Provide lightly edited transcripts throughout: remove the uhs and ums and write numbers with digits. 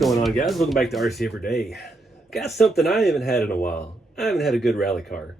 going on, guys? Welcome back to RC Every Day. Got something I haven't had in a while. I haven't had a good rally car.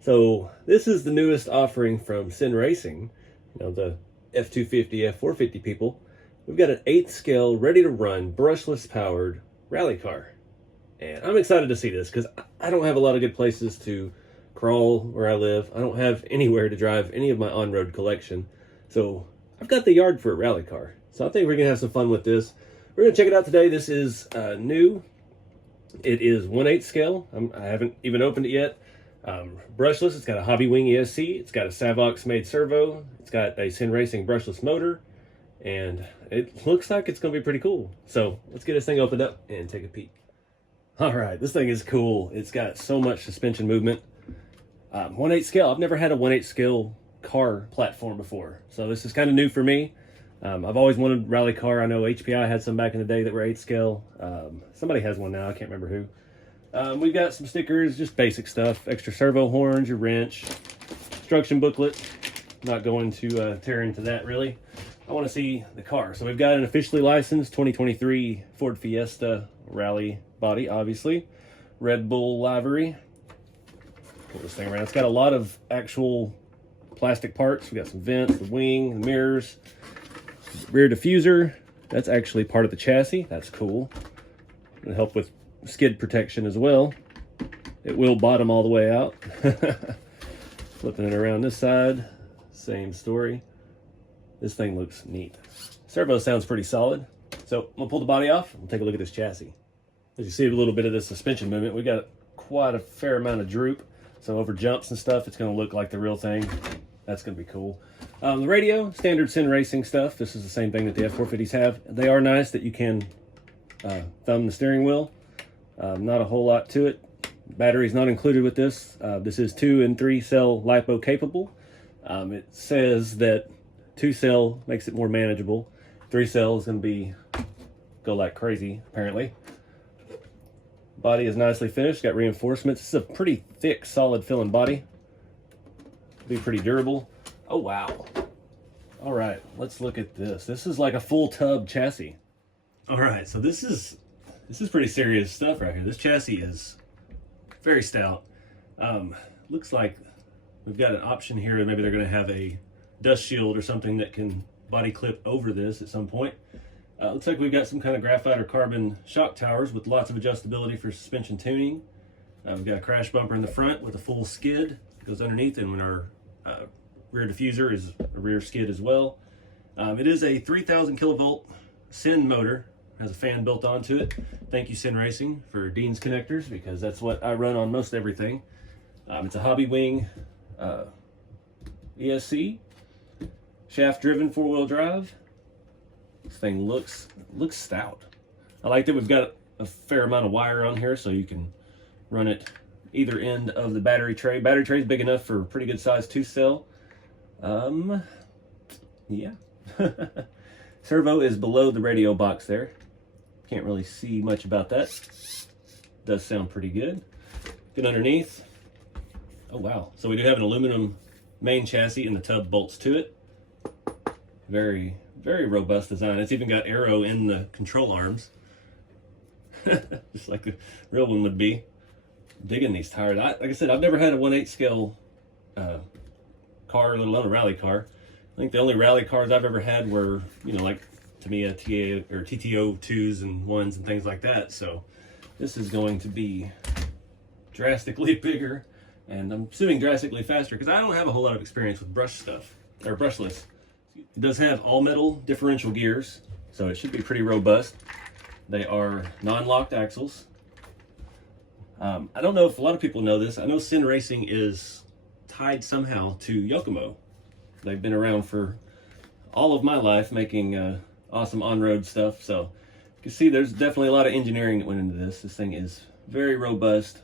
So this is the newest offering from CENracing, the F250, F450 people. We've got an 8th scale, ready to run, brushless powered rally car. And I'm excited to see this because I don't have a lot of good places to crawl where I live. I don't have anywhere to drive any of my on-road collection. So I've got the yard for a rally car. So I think we're gonna have some fun with this. We're gonna check it out today. This is new. It is 1/8 scale. I haven't even opened it yet. Brushless. It's got a Hobby Wing ESC. It's got a Savox made servo. It's got a CENracing brushless motor, and it looks like it's gonna be pretty cool. So let's get this thing opened up and take a peek. All right, this thing is cool. It's got so much suspension movement. 1/8 scale. I've never had a 1/8 scale car platform before, so this is kind of new for me. I've always wanted a rally car. I know HPI had some back in the day that were 8 scale. Somebody has one now, I can't remember who. We've got some stickers, just basic stuff, extra servo horns, your wrench, instruction booklet. Not going to tear into that really. I want to see the car. So we've got an officially licensed 2023 Ford Fiesta rally body, obviously. Red Bull livery. Pull this thing around. It's got a lot of actual plastic parts. We've got some vents, the wing, the mirrors. Rear diffuser, that's actually part of the chassis. That's cool. It'll help with skid protection as well. It will bottom all the way out. Flipping it around this side, same story. This thing looks neat. Servo sounds pretty solid. So I'm gonna pull the body off and we'll take a look at this chassis. As you see a little bit of this suspension movement, we got quite a fair amount of droop. So over jumps and stuff, it's gonna look like the real thing. That's gonna be cool. The radio, standard CENracing stuff. This is the same thing that the F450s have. They are nice that you can thumb the steering wheel. Not a whole lot to it. Battery's not included with this. This is 2 and 3 cell LiPo capable. It says that 2 cell makes it more manageable. 3 cell is gonna go like crazy, apparently. Body is nicely finished, got reinforcements. This is a pretty thick, solid filling body. Be pretty durable. Oh wow. All right, let's look at this. This is like a full tub chassis. All right, so this is pretty serious stuff right here. This chassis is very stout. Looks like we've got an option here. Maybe they're gonna have a dust shield or something that can body clip over this at some point. Looks like we've got some kind of graphite or carbon shock towers with lots of adjustability for suspension tuning. We've got a crash bumper in the front with a full skid. It goes underneath, and when our rear diffuser is a rear skid as well. It is a 3,000 kilovolt CEN motor. Has a fan built onto it. Thank you CENracing for Dean's connectors, because that's what I run on most everything. It's a Hobby Wing ESC, shaft driven 4-wheel drive. This thing looks stout. I like that we've got a fair amount of wire on here, so you can run it either end of the battery tray. Battery tray is big enough for a pretty good size 2 cell. Yeah. Servo is below the radio box there. Can't really see much about that. Does sound pretty good. Get underneath. Oh wow. So we do have an aluminum main chassis and the tub bolts to it. Very, very robust design. It's even got aero in the control arms. Just like the real one would be. Digging these tires. Like I said, I've never had a 1/8 scale car, let alone a rally car. I think the only rally cars I've ever had were, like Tamiya TA or TTO 2s and 1s and things like that. So this is going to be drastically bigger, and I'm assuming drastically faster, because I don't have a whole lot of experience with brush stuff, or brushless. It does have all metal differential gears, so it should be pretty robust. They are non-locked axles. I don't know if a lot of people know this. I know CENracing is tied somehow to Yokomo. They've been around for all of my life making awesome on-road stuff. So you can see there's definitely a lot of engineering that went into this. This thing is very robust.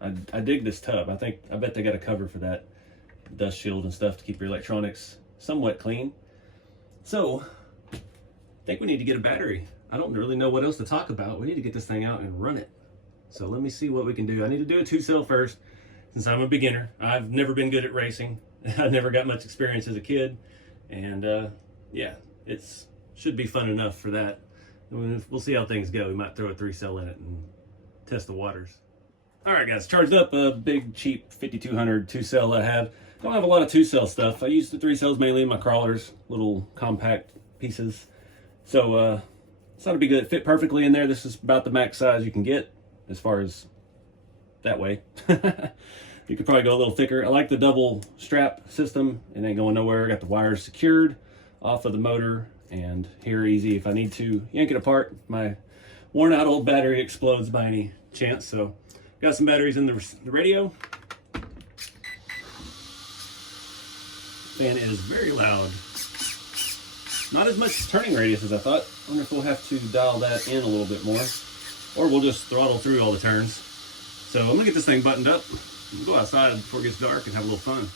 I dig this tub. I bet they got a cover for that dust shield and stuff to keep your electronics somewhat clean. So I think we need to get a battery. I don't really know what else to talk about. We need to get this thing out and run it. So let me see what we can do. I need to do a 2 cell first, since I'm a beginner. I've never been good at racing. I never got much experience as a kid. And yeah, should be fun enough for that. We'll see how things go. We might throw a 3-cell in it and test the waters. All right, guys, charged up a big, cheap 5200 2-cell that I have. Don't have a lot of 2-cell stuff. I use the 3 cells mainly in my crawlers, little compact pieces. So thought it'd be good. It fit perfectly in there. This is about the max size you can get as far as that way. You could probably go a little thicker. I like the double strap system. It ain't going nowhere. I got the wires secured off of the motor, and here easy if I need to yank it apart. My worn out old battery explodes by any chance. So got some batteries in the radio. Fan is very loud. Not as much turning radius as I thought. I wonder if we'll have to dial that in a little bit more, or we'll just throttle through all the turns. So I'm gonna get this thing buttoned up. We'll go outside before it gets dark and have a little fun.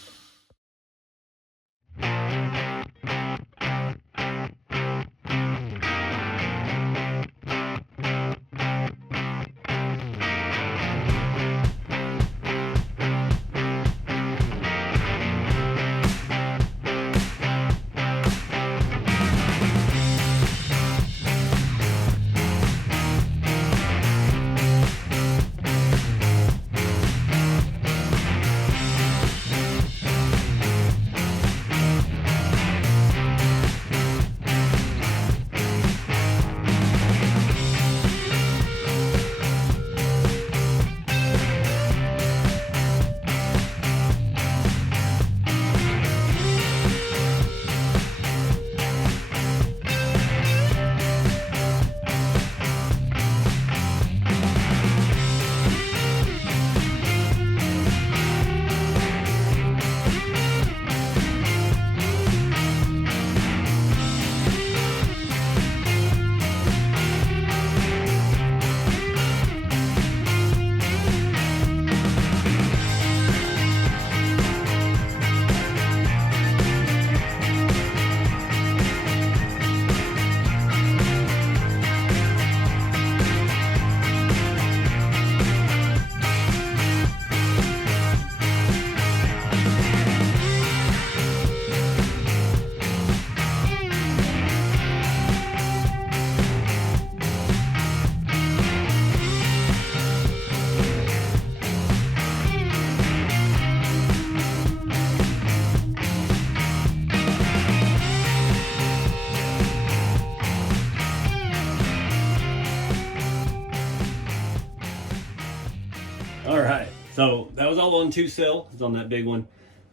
All right, so that was all on 2-cell. It's on that big one.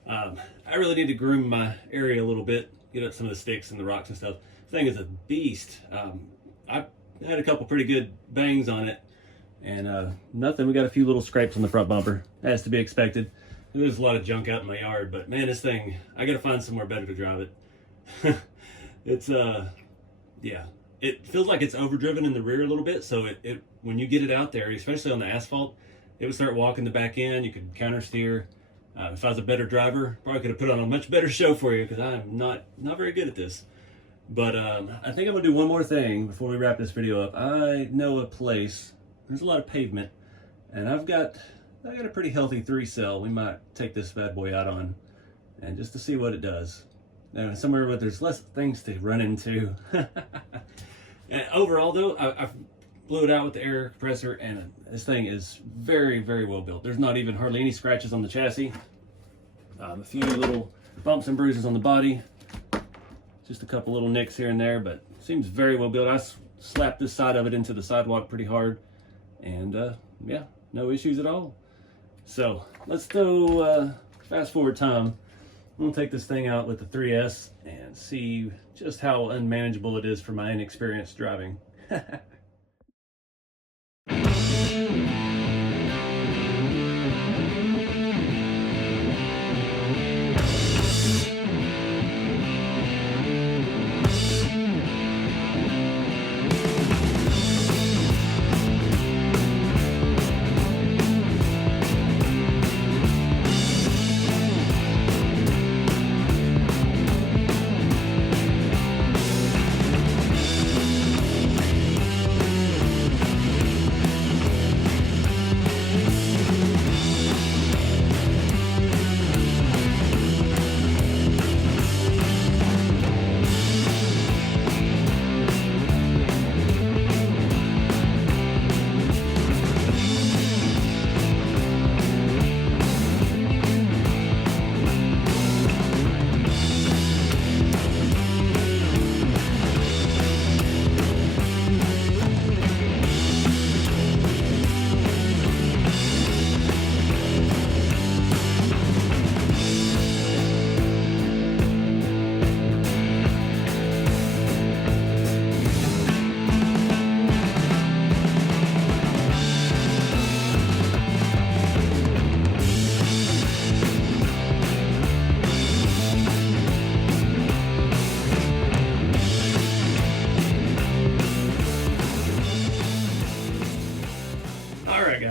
I really need to groom my area a little bit, get up some of the sticks and the rocks and stuff. This thing is a beast. I had a couple pretty good bangs on it, and nothing. We got a few little scrapes on the front bumper, as to be expected. There's a lot of junk out in my yard, but man, this thing, I gotta find somewhere better to drive it. It's yeah, it feels like it's overdriven in the rear a little bit, so it when you get it out there, especially on the asphalt, it would start walking the back end. You could counter steer. If I was a better driver, probably could have put on a much better show for you, because I'm not very good at this. But I think I'm gonna do one more thing before we wrap this video up. I know a place, there's a lot of pavement, and I got a pretty healthy 3-cell we might take this bad boy out on, and just to see what it does. Somewhere where there's less things to run into. And overall though, I blew it out with the air compressor, and this thing is very, very well built. There's not even hardly any scratches on the chassis. A few little bumps and bruises on the body. Just a couple little nicks here and there, but seems very well built. I slapped this side of it into the sidewalk pretty hard, and yeah, no issues at all. So let's go fast forward time. I'm gonna take this thing out with the 3S and see just how unmanageable it is for my inexperienced driving.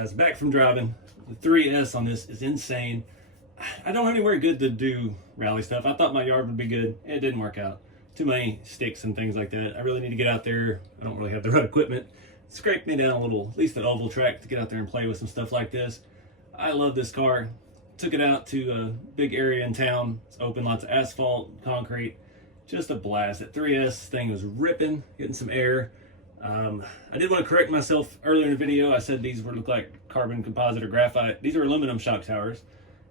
guys, back from driving. The 3S on this is insane. I don't have anywhere good to do rally stuff. I thought my yard would be good. It didn't work out. Too many sticks and things like that. I really need to get out there. I don't really have the right equipment. Scrape me down a little, at least an oval track to get out there and play with some stuff like this. I love this car. Took it out to a big area in town. It's open, lots of asphalt, concrete. Just a blast. That 3S thing was ripping, getting some air. I did want to correct myself earlier in the video. I said these would look like carbon composite or graphite. These are aluminum shock towers.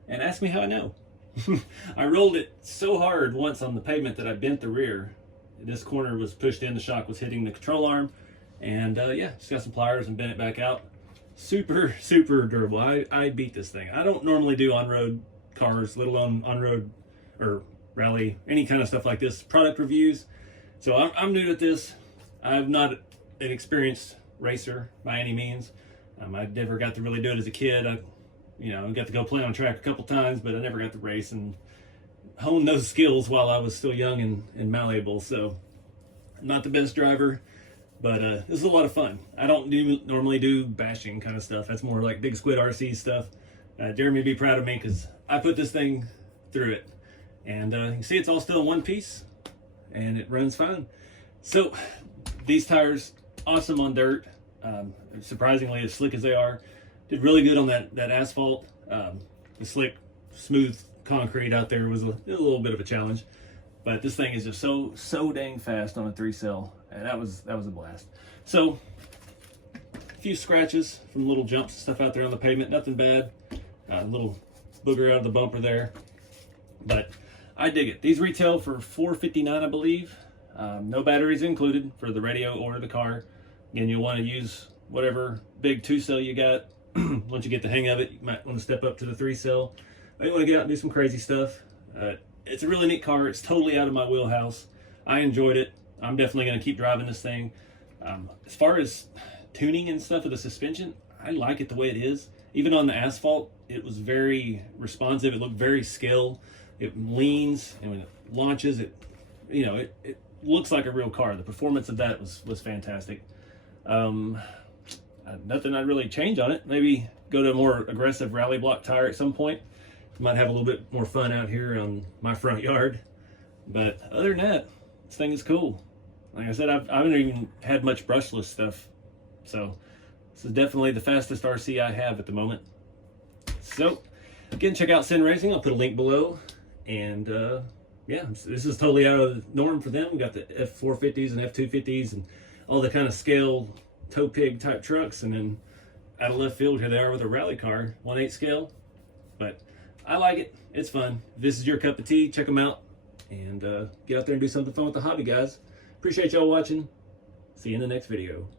And ask me how I know. I rolled it so hard once on the pavement that I bent the rear. This corner was pushed in, the shock was hitting the control arm. And yeah, just got some pliers and bent it back out. Super, super durable. I beat this thing. I don't normally do on-road cars, let alone on-road or rally, any kind of stuff like this, product reviews. So I'm new at this. I'm not an experienced racer by any means. I never got to really do it as a kid. I got to go play on track a couple times, but I never got to race and hone those skills while I was still young and malleable. So I'm not the best driver, but this is a lot of fun. I don't normally do bashing kind of stuff. That's more like Big Squid RC stuff. Jeremy would be proud of me because I put this thing through it. And you can see it's all still in one piece and it runs fine. So these tires, awesome on dirt. Surprisingly as slick as they are. Did really good on that asphalt. The slick, smooth concrete out there was a little bit of a challenge. But this thing is just so dang fast on a 3-cell. And that was a blast. So, a few scratches from little jumps and stuff out there on the pavement. Nothing bad. A little booger out of the bumper there. But I dig it. These retail for $459, I believe. No batteries included for the radio or the car. Again, you'll want to use whatever big 2-cell you got. Once you get the hang of it, you might want to step up to the 3-cell. But you want to get out and do some crazy stuff. It's a really neat car. It's totally out of my wheelhouse. I enjoyed it. I'm definitely going to keep driving this thing. As far as tuning and stuff of the suspension, I like it the way it is. Even on the asphalt, it was very responsive. It looked very skilled. It leans, and when it launches, it looks like a real car. The performance of that was fantastic. Nothing I'd really change on it. Maybe go to a more aggressive rally block tire at some point. Might have a little bit more fun out here on my front yard. But other than that, this thing is cool. Like I said, I haven't even had much brushless stuff. So this is definitely the fastest RC I have at the moment. So again, check out CENracing. I'll put a link below. And yeah, this is totally out of the norm for them. We got the F450s and F250s and all the kind of scale tow pig type trucks, and then out of left field here they are with a rally car, 1/8 scale. But I like it. It's fun. If this is your cup of tea, check them out and get out there and do something fun with the hobby, guys. Appreciate y'all watching. See you in the next video.